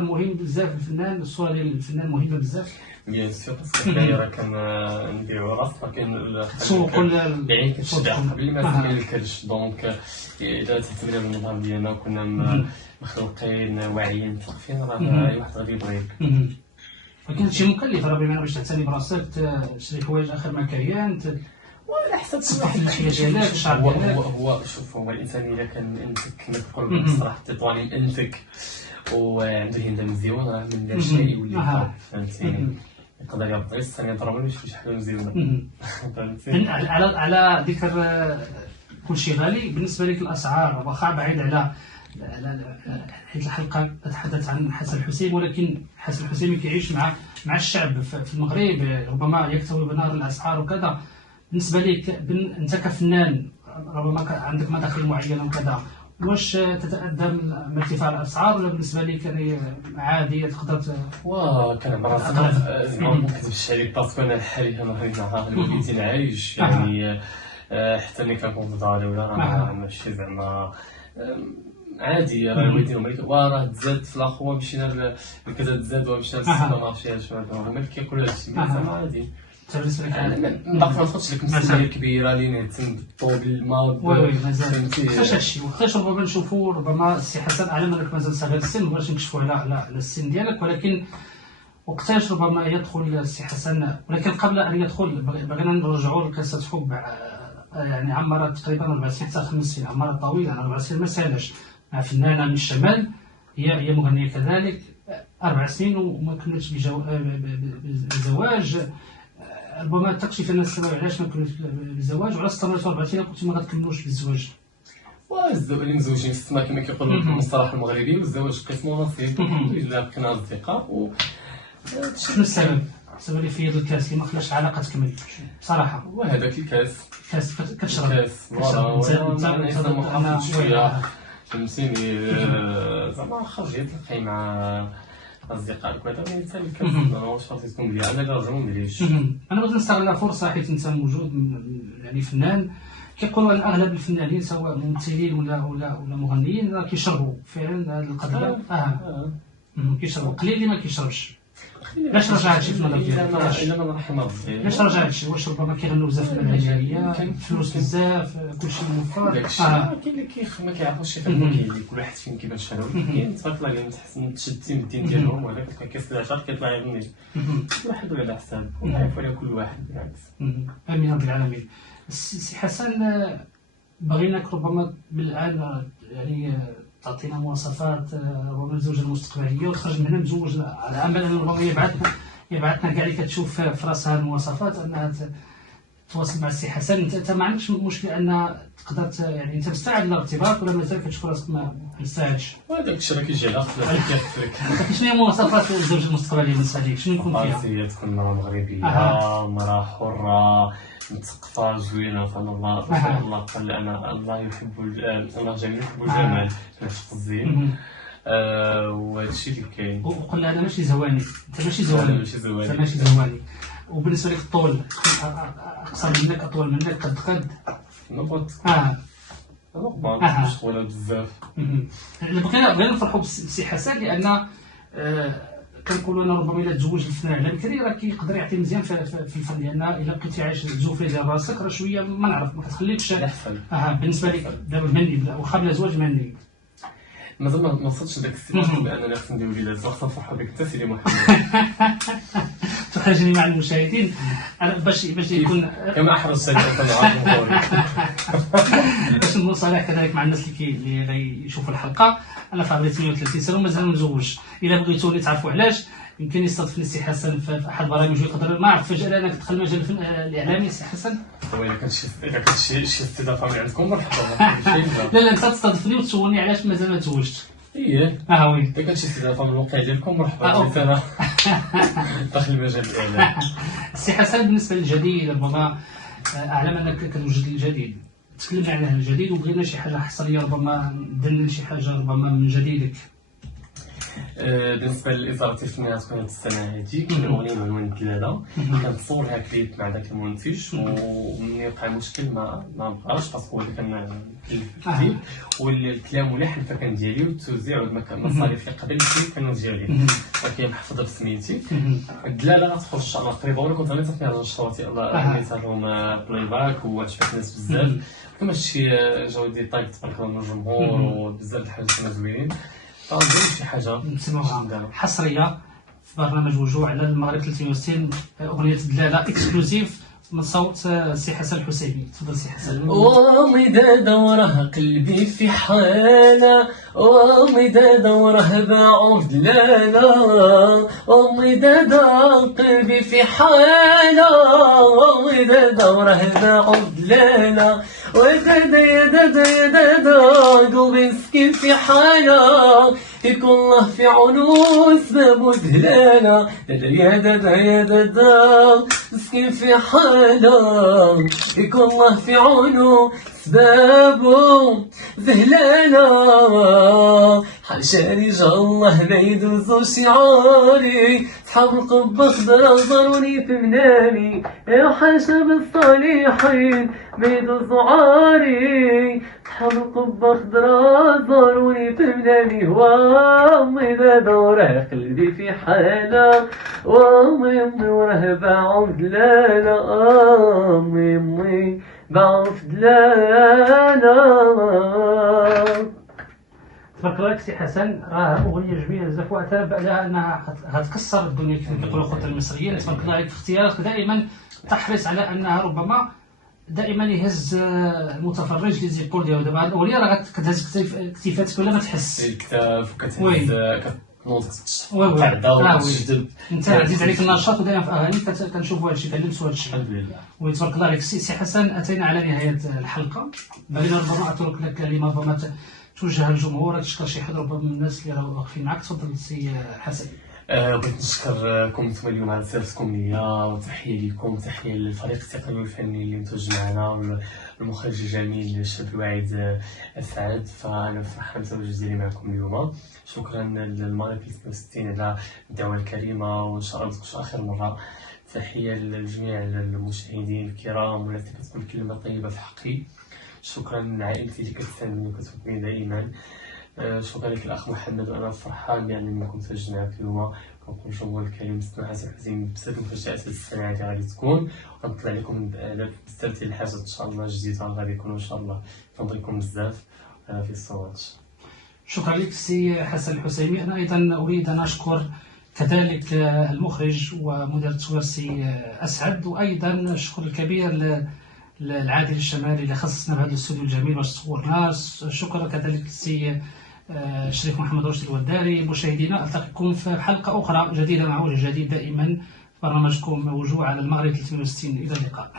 الاظهار مهم بزاف الفنان، الصوره ديال الفنان مهمه بزاف. بيان سور باسكو حنايا راه كنديرو راسنا تسوقوا يعني كتشجع قبل ما تملكش. دونك الا تهتمنا بالنظام ديالنا وكنا مخلوقين واعيين مثقفين راه اي واحد غادي يبغيك. ولكن هادشي مكلف راه بما باش تعتني براسك، تشري حوايج اخر ما كاين، وعلى حسب تصبح المشكله ديالك الشعر ديالك. هو شوف، هو الانسان الا كان انتك كما كنقولوا بالمصطلح تطواني انتك وعنده هند مزيون راه من لا شيء يولي فهمتيني. يقدر يعطي الثاني يضرب لي شي حاجه مزيونه فهمتي. على ذكر كلشي غالي، بالنسبه لك الاسعار واخا بعيد على حيت الحلقه تتحدث عن حسن الحسيم، ولكن حسن الحسيم كيعيش مع الشعب في المغرب، ربما يكتوي بنار الاسعار وكذا. بالنسبه لك انت كفنان ربما عندك مداخل معينه وكذا، واش تتأذى من ارتفاع الاسعار ولا بالنسبه لك يعني عادي تقدر كنعمر راسي ما نكذبش عليك باسكو انا حاليا راه وليت عايش يعني حتى ملي كنكون في داري ولا راه ماشي زعما عادي. راه والدين امريكا وراه تزاد في الاخوه، مشينا لكذا تزاد ومشينا للسوبر مارشي هما كياكلوا هادشي زعما عادي. بالنسبه لك باقي ما ناخذش لك مسؤوليه كبيره اللي نهتم بالطوب الماء. وي مازال خاص هادشي، وخاص ربما نشوفوا ربما السي حسن اعلم انك مازال صغير السن، مابغاش نكشفوا على السن ديالك، ولكن وقتاش ربما يدخل السي حسن. ولكن قبل ان يدخل بغينا نرجعوا لقصه حب يعني عمرت تقريبا 4 سنين حتى 5 سنين، عمرت طويله. 4 سنين ما سهلاش مع فنانه من الشمال، هي مغنيه كذلك. 4 سنين وما كملتش بزواج. ربما تكشف لنا السبب علاش ما كملتش بالزواج، وعلاش استمرتوا 4 سنين قلتوا ما غتكملوش بالزواج. اللي مزوجين في السما كما كيقولوا بالمصطلح المغربي، والزواج قسم ونصيب. الحمد لله بقينا اصدقاء. شنو السبب؟ السبب اللي في يد الكاس اللي ما خلاش العلاقه تكمل بصراحه؟ وهذاك الكاس كتشرب انت شويه فهمتيني. زعما خرجت تلقاي مع اصدقائك وهذا ما ينسى الكاس واش خاصك تكون ديال انا رجل ما نديريش. انا بغيت نستغل الفرصه حيت انت موجود يعني فنان. كيقولوا ان اغلب الفنانين سواء ممثلين ولا مغنيين راه كيشربوا فعلا هذه القضيه. كيشربوا قليل اللي ما كيشربش. علاش رجع هادشي في النظر ديالك؟ الا من رحم ربي علاش رجع هادشي؟ واش ربما كيغنوا بزاف من العجاليه، فلوس بزاف، كلشي موفر؟ داكشي كاين اللي ما كيعرفوش يخدموا، كاين اللي كل واحد فين كيفاش شارو. كاين تبارك الله اللي متحسن تشدي من الدين ديالهم، وهذاك كتلقى كيصلي 10 كيطلع يغني. كل واحد على حساب ويعرف على كل واحد بالعكس. امين رب العالمين. سي حسن بغيناك ربما بالان يعني تعطينا مواصفات ربما الزوجه المستقبليه، وتخرج من هنا مزوج على امل ان ربما يبعثنا كاع اللي كتشوف في راسها المواصفات انها تواصل مع السي حسن. انت ما عندكش مشكل ان تقدر يعني انت مستعد للارتباط ولا مازال كتشوف راسك ما مستعدش؟ هذاك الشيء راه كيجي على اختلاف. شنو هي مواصفات الزوجه المستقبليه بالنسبه لك؟ شنو يكون فيها؟ هي تكون مرأة مغربيه، مرأة حرة مثقفة زوينة. فالله الله قال انا الله يحب الله جميل يحب الجمال في الزين. وهذا الشيء اللي كاين. وقل انا ماشي زواني، انت ماشي زواني. وبالنسبه لك الطول، اقصر منك اطول منك قد نبط نورمال مش طويله بزاف. بغينا نفرحوا بالسي حسن لان كنقولوا انا ربما الا تزوج الفنان على بكري راه كيقدر يعطي مزيان في الفن، لان الا بقيتي عايش الزوفه ديال راسك راه شويه ما نعرف ما كتخليكش. بالنسبه لك دابا مني واخا بلا زواج مني مازال ما وصلتش لذاك السن باننا خصنا نديرو وليدات. خصنا نفرحوا بك انت سيدي محمد. تخرجني مع المشاهدين باش يكون كما احرز سيدي باش نوصل كذلك مع الناس اللي غيشوفوا الحلقه. انا في عمري 38 سنه ومازال مزوج. الا بغيتوني تعرفوا علاش يمكن يستضيفني السي حسن في احد البرامج ويقدر ما عرف فجاه انك تدخل المجال الاعلامي. السي حسن الا كانت شي استضافه من عندكم مرحبا. لا انت تستضيفني وتسولني علاش مازال ما تزوجتش. وي الا كانت شي استضافه من الوقع ديالكم مرحبا. انا داخل المجال الاعلامي. السي حسن بالنسبه للجديد ربما اعلم انك كتوجد الجديد، تكلمنا عن الجديد وبغينا شي حاجه حصريه ربما درنا شي حاجه ربما من جديدك. بالنسبه للاصدارات الفنيه غتكون هاد السنه هادي كاين اغنيه عنوان دلاله كنتصورها كليب مع داك المنتج وملي وقع مشكل ما بقاش باسكو هو اللي كان الكليب والكلام ولحن فكان ديالي والتوزيع والمصاريف اللي قبل الكليب كانوا ديالي ولكن محفوظه بسميتي. الدلاله غتخرج ان شاء الله قريبه وانا كنت غادي نصيفط لها الشروط الله يسهلهم بلاي باك وعجبت الناس بزاف كما شي جودي طايب تبارك الله من الجمهور وبزاف د الحاجات كانوا زوينين فنظن شي حاجه نسمعوها حصريه في برنامج وجوه على المغرب 360 اغنيه دلاله اكسكلوزيف من صوت سي حسن الحسيمي. تفضل سي حسن. ومداد وراه قلبي في حالة ومداد وراه باعو دلالة ومداد قلبي في حالة ومداد وراه باعو دلالة ودادا يا دادا يا دادا قلبي مسكين في حالة يكون الله في عونو سبابو دلالة دادا يا دادا يا دادا مسكين في حالة يكون الله في عونو سبابو ذهلالة حاشا رجال الله ما يدوزو شعاري صحاب القبة خضرا ضروني في منامي يا حاشا بالصالحين ما يدوزو عاري صحاب القبة خضرا ضروني في منامي وامي دادا وراه قلبي في حالة وامي وراه باعو دلالة امي باعو دلالة. تبارك الله سي حسن راه اغنيه جميله بزاف واعترف عليها انها غتكسر الدنيا كما كيقولوا اخوتنا المصريين. تبارك الله عليك في اختيارك دائما تحرص على انها ربما دائما يهز المتفرج لي زيبول ديالو. دابا الاغنيه راه كتهز كتيفاتك ولا ما تحس الكتاف وكتهز كتنوض تعدا وتجذب انت عزيز عليك النشاط ودائما في اغاني كنشوفوا هذا الشيء كنلمسوا هذا الشيء. وتبارك الله عليك سي حسن اتينا على نهايه الحلقه بغينا ربما اترك لك كلمه ربما توجه للجمهور تشكر شي حد ربما من الناس اللي راهو واقفين معك. تفضل سي حسن. بغيت نشكركم نتوما اليوم على زيارتكم ليا وتحيه لكم وتحيه للفريق التقني والفني اللي متواجد معنا والمخرج الجميل الشاب الواعد اسعد. فانا فرحان بتواجد ديالي معكم اليوم. شكرا للمغرب 360 على الدعوه الكريمه وان شاء الله ما تكونش اخر مره. تحيه لجميع المشاهدين الكرام والتي كتقول كلمه طيبه في حقي. شكرا لعائلتي اللي كتساندني وكتوفقني دائما. شكرا لك الاخ محمد وانا فرحان بانني كنت متواجد معك اليوم. كنقول الجمهور الكريم سيدنا حسن الحسيمي بزاف المفاجات السنه هذه غادي تكون غنطلع لكم بزاف ديال الحاجات ان شاء الله جديده غادي يكونوا ان شاء الله كنبغيكم بزاف في الصوت. شكرا لك سي حسن الحسيمي. انا ايضا اريد ان اشكر كذلك المخرج ومدير التصوير سي اسعد وايضا الشكر الكبير للعادل الشمالي اللي خصصنا بهذا الاستوديو الجميل باش تصورنا. شكرا كذلك السي الشريف محمد رشدي الوداري. مشاهدينا التقيكم في حلقه اخرى جديده مع وجه جديد دائما برنامجكم وجوه على المغرب 360. الى اللقاء.